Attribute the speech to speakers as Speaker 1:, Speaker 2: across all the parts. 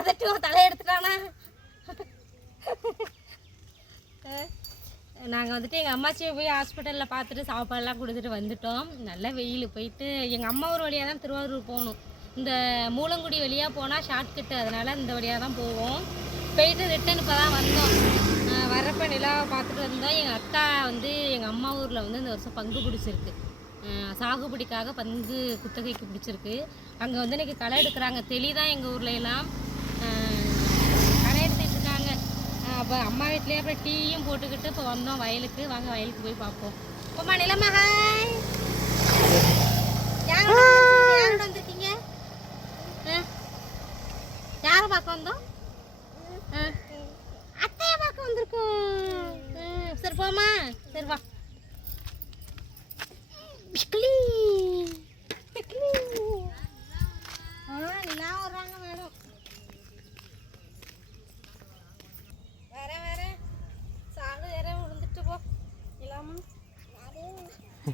Speaker 1: அதட்டும் தலை எடுத்துட்டானா? நாங்கள் வந்துட்டு எங்கள் அம்மாச்சியை போய் ஹாஸ்பிட்டலில் பார்த்துட்டு சாப்பாடெல்லாம் கொடுத்துட்டு வந்துட்டோம். நல்ல வெயில் போயிட்டு எங்கள் அம்மா ஒரு வழியாக தான் திருவாரூர் போகணும். இந்த மூலங்குடி வழியாக போனால் ஷார்ட்கட்டு அதனால் இந்த வழியாக தான் போவோம். போயிட்டு ரிட்டன் இப்போ தான் வந்தோம் வர்றப்ப நிலா பார்த்துட்டு வந்தோம். எங்கள் அக்கா வந்து எங்கள் அம்மா ஊரில் வந்து இந்த வருஷம் பங்கு பிடிச்சிருக்கு. சாகுபடிக்காக பங்கு குத்தகைக்கு பிடிச்சிருக்கு. அங்கே வந்து இன்னைக்கு களை எடுக்கிறாங்க. தெளி தான் எங்கள் ஊர்ல எல்லாம் அஹ் களை எடுத்துட்டு இருக்காங்க இப்போ அம்மா வீட்லேயே அப்புறம் டீயும் போட்டுக்கிட்டு இப்போ வந்தோம். வயலுக்கு. வாங்க வயலுக்கு போய் பார்ப்போம். போமா நிலமா ஹாய் யாரோட வந்திருக்கீங்க? யாரை பார்க்க வந்தோம்? அத்தையை பார்க்க வந்திருக்கோம். சரி போமா சரி வா. பிக்லி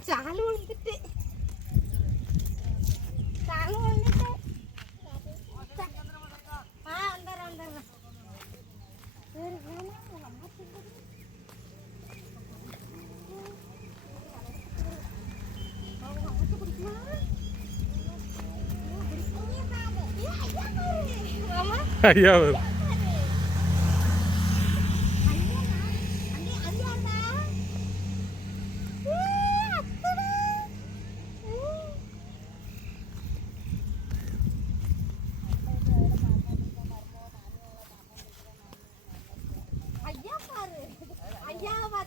Speaker 1: చాలా
Speaker 2: ఉడికితే చాలా
Speaker 1: ఉడికితే అందరు అయ్యా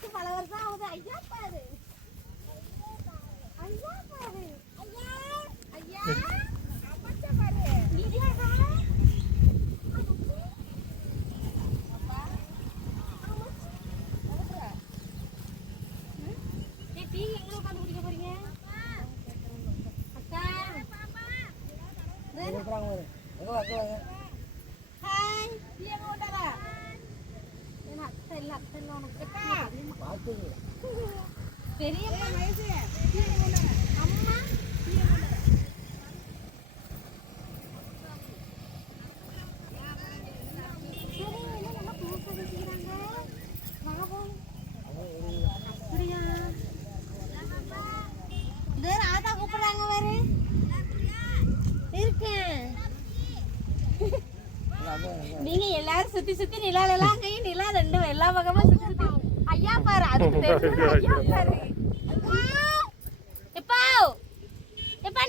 Speaker 1: பார்த்து பல வருஷம் ஆகுது. ஐயா பாரு. ஐயா பாரு. ஐயா. ஐயா. பாரு. நீயாடா டீ எங்க உட்காந்து குடிக்க போறீங்க அக்கா ஹாய் டீ எங்க கொண்டாரா அம்மா அப்படியா? நீங்க எல்லாரும் சுத்தி சுத்தி நிலால எல்லாம் பக்கமும் சுத்தி சுத்தி. ஐயா பாரு அதுக்கு தெரிஞ்சது பாரு.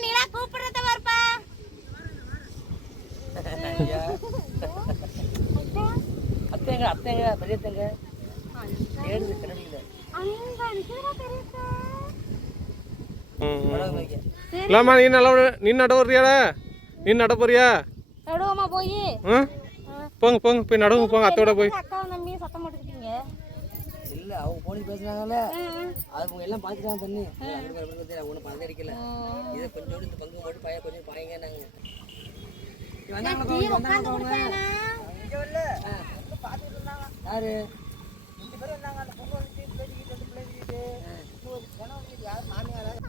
Speaker 1: நிலா கூப்பிடுறத பாருப்பா.
Speaker 3: அத்தைங்க அத்தைங்க பெரியத்தங்க
Speaker 2: நீ நல்ல நீ நட வர்றியாடா நீ நட போறியா?
Speaker 1: நடுவோமா போய்?
Speaker 2: போங்க போங்க போய் நடவுங்க போங்க. அத்தோட போய்.
Speaker 1: போட்டுக்கிட்டீங்க
Speaker 3: இல்ல அவங்க போலீஸ் பேசுனாங்கல்ல அது அவங்க எல்லாம் பார்த்துட்டாங்க தண்ணி. ஒன்றும் பங்கு அடிக்கல இதை கொஞ்சோண்டு இந்த பங்கு போட்டு பையன் கொஞ்சம் பாயங்க நாங்க
Speaker 1: டீ உட்காந்து குடிச்சானா
Speaker 3: யாரு?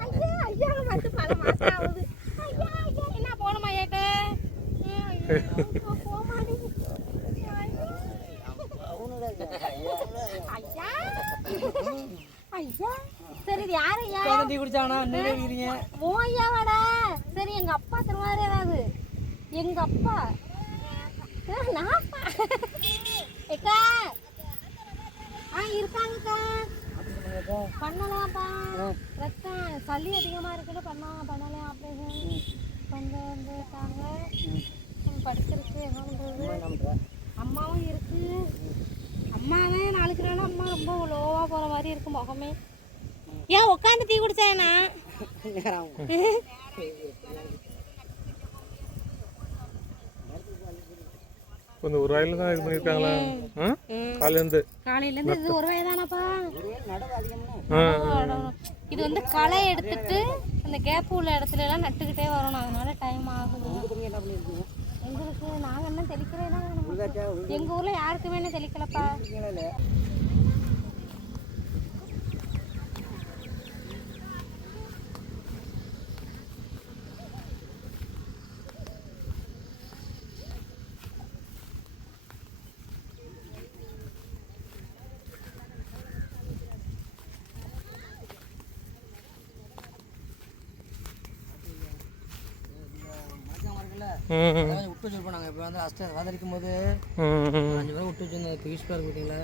Speaker 1: ஐயா ஐயா வந்து பல மாசம் ஆகுது ஐயா ஐயா என்ன போகணுமா ஏட்ட போமாடி ஐயா ஐயா சரி இது யாரு ஐயா
Speaker 3: டீ குடிச்சாங்கன்னா நினைக்கிறீங்க
Speaker 1: ஓ ஐயாவாடா சரி எங்க அப்பா திருவாரூர் ஏதாவது அப்பா. ஏக்கா ஆ இருக்காங்கக்கா. பண்ணலாம்ப்பா. ரத்தம் சளி அதிகமாக இருக்குன்னு பண்ணா பண்ணலாம் ஆப்ரேஷன். கொண்டு வந்துட்டாங்க. படுத்திருக்கு என்ன அம்மாவும் இருக்கு. அம்மாவே நாளுக்கு நாள் அம்மா ரொம்ப லோவாக போகிற மாதிரி இருக்கு முகமே. ஏன் உட்காந்து டீ குடிச்சேனா
Speaker 2: கொஞ்சம் ஒரு வயலில் தான் இது பண்ணியிருக்காங்களா ஆ? காலேருந்து
Speaker 1: காலையிலேருந்து. இது ஒரு
Speaker 2: ஆ.
Speaker 1: இது வந்து களை எடுத்துட்டு அந்த கேப் உள்ள இடத்துல எல்லாம் நட்டுக்கிட்டே வரணும் அதனால டைம் ஆகுது. எங்களுக்கு நாங்க என்ன தெளிக்கிறேன்னா
Speaker 3: உங்களுக்காச்சா
Speaker 1: எங்க ஊர்ல யாருக்குமே என்ன தெளிக்கலப்பா?
Speaker 3: விட்டு வச்சிருப்போம் நாங்கள் இப்போ வந்து அஸ்ட வாதரிக்கும் போது அஞ்சு பேர் விட்டு வச்சிருந்தோம். இப்போ யூஸ்ஃபுல்லாக இருக்கு பார்த்தீங்களா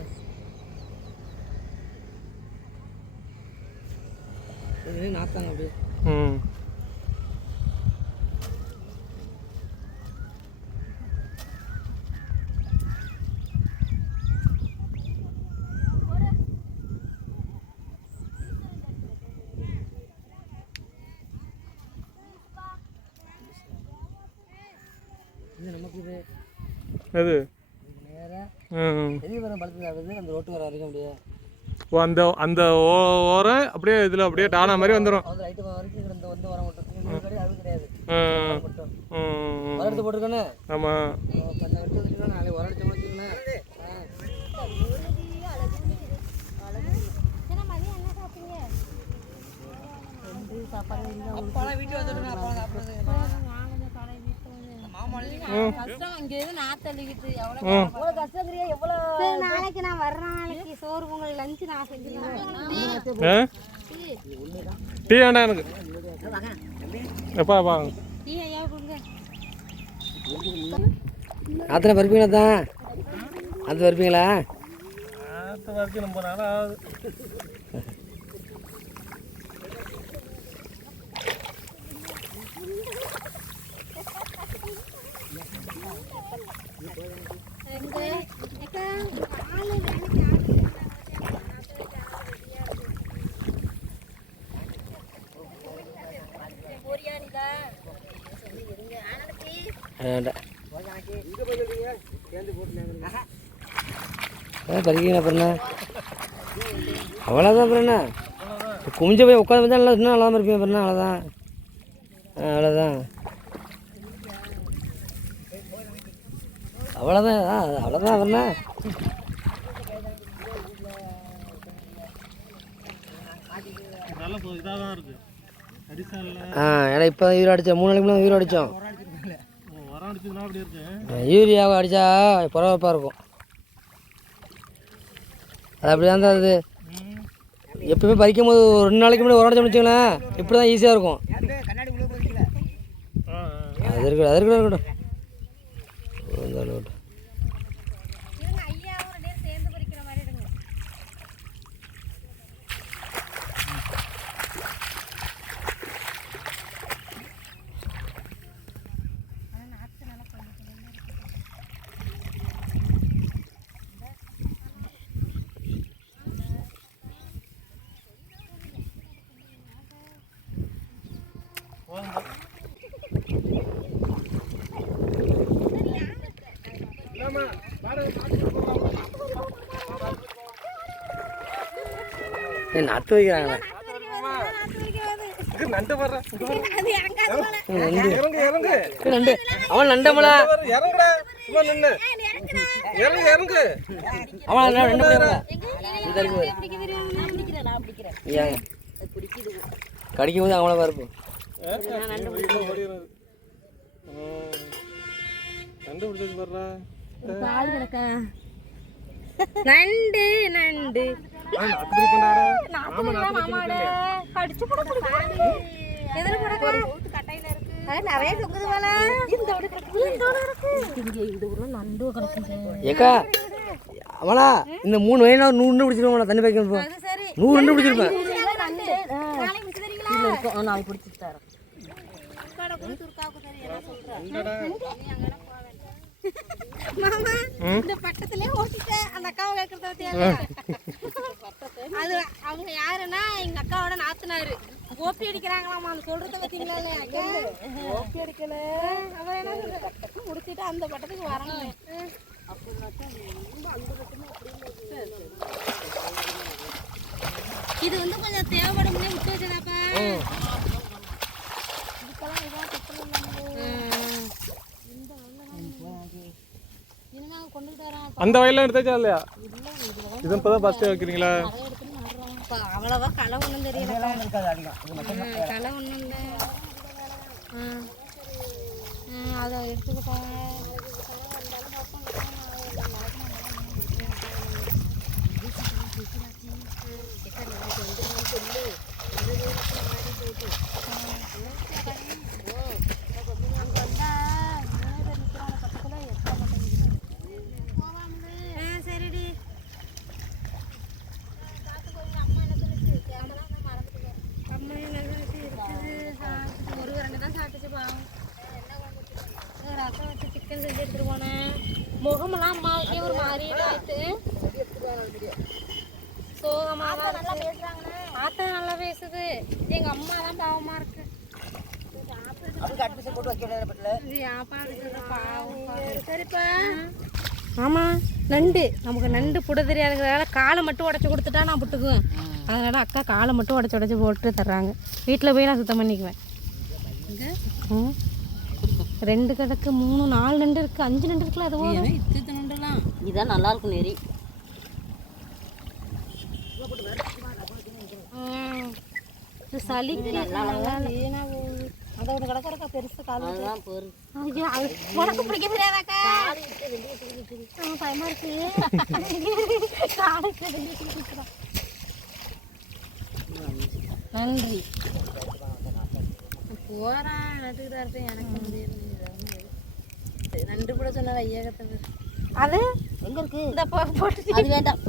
Speaker 3: நாத்தாங்க அப்படியே
Speaker 2: ம்
Speaker 3: இது நமக்கு இது
Speaker 2: எது
Speaker 3: நேராக
Speaker 2: ம்
Speaker 3: எதிர் வர பலத்தில் வருது அந்த ரோட்டு வர வரைக்கும் அப்படியே
Speaker 2: ஓ அந்த அந்த ஓரம் அப்படியே இதில் அப்படியே டானா மாதிரி வந்துடும்
Speaker 3: அது ரைட்டு நாளைக்கு
Speaker 1: நான் வர்ற நாளைக்கு சோறு பொங்கல் லஞ்சு நான் செஞ்சுக்கிறேன்.
Speaker 2: ஆ. டீ வேண்டாம் எனக்கு. எப்பா வாங்க
Speaker 3: ஆத்திர பருப்பீங்களா தான் அது பருப்பீங்களா
Speaker 2: அடுத்த வரைக்கும் நம்ம
Speaker 3: பறிக்கீங்க அப்புறம் அவ்வளோதான் அப்புறம் என்ன? குமிஞ்ச போய் உட்காந்து வந்தா நல்லா இன்னும் நல்லா இருப்பீங்க அப்புறம் அவ்வளோதான் ஆ, அவ்வளோதான் அவ்வளோதான் ஆ, அவ்வளோதான் ஆ ஏன்னா இப்போ யூரியா அடித்தோம் மூணு நாளைக்கு யூரியா அடித்தோம் யூரியாவை அடித்தா பரவாயில்லைப்பா இருக்கும். அது அப்படி தான் அது. எப்பவுமே பறிக்கும் போது ஒரு ரெண்டு நாளைக்கு முன்னாடி உரம் அடிச்சோம்னு வச்சுங்களேன் இப்படி தான் ஈஸியாக இருக்கும். அது இருக்கட்டும் அது இருக்கட்டும் இருக்கட்டும் இருந்தாலும் இருக்கட்டும்.
Speaker 1: இருங்க ஐயா ஒரு நேரம் சேர்ந்து பறிக்கிற மாதிரி இருங்க
Speaker 3: ஏய், நட்டு வைக்கிறாங்களே
Speaker 2: இங்க நண்டு வர்றேன் இங்க வர்றேன்.
Speaker 3: நண்டு
Speaker 2: இறங்கு இறங்கு
Speaker 3: நண்டு அவன் நண்டமலா
Speaker 2: வர்ற, இறங்குடா சும்மா நின்று இறங்கு இறங்கு
Speaker 3: அவன் நண்டு பிடிக்கல இந்த இருக்கு பாரு.
Speaker 1: பிடிக்க தெரியும் நான் பிடிக்கிறேன் நான் பிடிக்கிறேன்.
Speaker 3: ஏன்? கடிக்கும் போது அவங்கள பாருப்பு
Speaker 2: நண்டு பிடிக்கிறது நண்டு.
Speaker 3: ஏக்கா அவனா இந்த மூணு வயனா நூறு நண்டு பிடிச்சிருவான் தண்ணி பாய்க்க
Speaker 1: அது சரி.
Speaker 3: நூறு பிடிச்சிருப்பேன்
Speaker 1: நாளைக்கு
Speaker 4: பிடிச்சி தரேன்.
Speaker 1: மாமா இந்த பட்டத்திலே ஓட்டிட்டேன். அந்த அக்காவை கேட்கறத பத்தியா அது அவங்க யாருன்னா எங்க அக்காவோட நாத்தனாரு. ஓப்பி அடிக்கிறாங்களாமா அந்த சொல்றத பத்தீங்களா ஓப்பி அடிக்கல. அவன் என்ன சொல்ற? முடிச்சிட்டு அந்த பட்டத்துக்கு வரணும் இது வந்து கொஞ்சம் தேவைப்படும்னே விட்டு வச்சதாப்பா
Speaker 2: அந்த வயல்லாம் எடுத்தாச்சா இல்லையா? இது இப்போதான் ஃபஸ்ட்டு வைக்கிறீங்களா
Speaker 1: அவ்வளவா களை ஒன்றும் தெரியல. களை ஒன்றும் அதை எடுத்துக்கிட்டோம் அங்கே வந்தா எடுத்துருவானே முகமெல்லாம் அம்மாவுக்கே ஒரு மாதிரி ஆயிட்டு சோகமா தான் நல்லா பேசுறாங்க ஆத்தா நல்லா பேசுது. எங்க அம்மா தான் பாவமா இருக்கு. ஆமா நண்டு. நமக்கு நண்டு புட தெரியாதுங்கிறதால காலை மட்டும் உடச்சி கொடுத்துட்டா நான் புட்டுக்குவேன். அதனால அக்கா காலை மட்டும் உடச்சி உடச்சி போட்டு தர்றாங்க. வீட்டில் போய் நான் சுத்தம் பண்ணிக்குவேன். ம். ரெண்டு கிடக்கு மூணு நாலு நண்டு இருக்கு. அஞ்சு நண்டு இருக்குல்ல அதுவோ
Speaker 4: இதான் நல்லா இருக்கும் நெறி
Speaker 1: ம். இது சளிக்கு நல்லா வீணா போகுது. அதை ஒன்று கிடக்கிறக்கா பெருசு காலு
Speaker 4: அதுதான் பொறு.
Speaker 1: ஐயோ அது உனக்கு பிடிக்க தெரியாதாக்கா ஆமா, பயமா இருக்கு. நன்றி. போறான் நட்டுக்கிட்டா இருப்பேன். எனக்கு முடியல நண்டு கூட சொன்னார் ஐயாக்கத்தை அது?
Speaker 4: எங்க இருக்கு?
Speaker 1: இந்த போட்டு
Speaker 4: அது வேண்டாம்.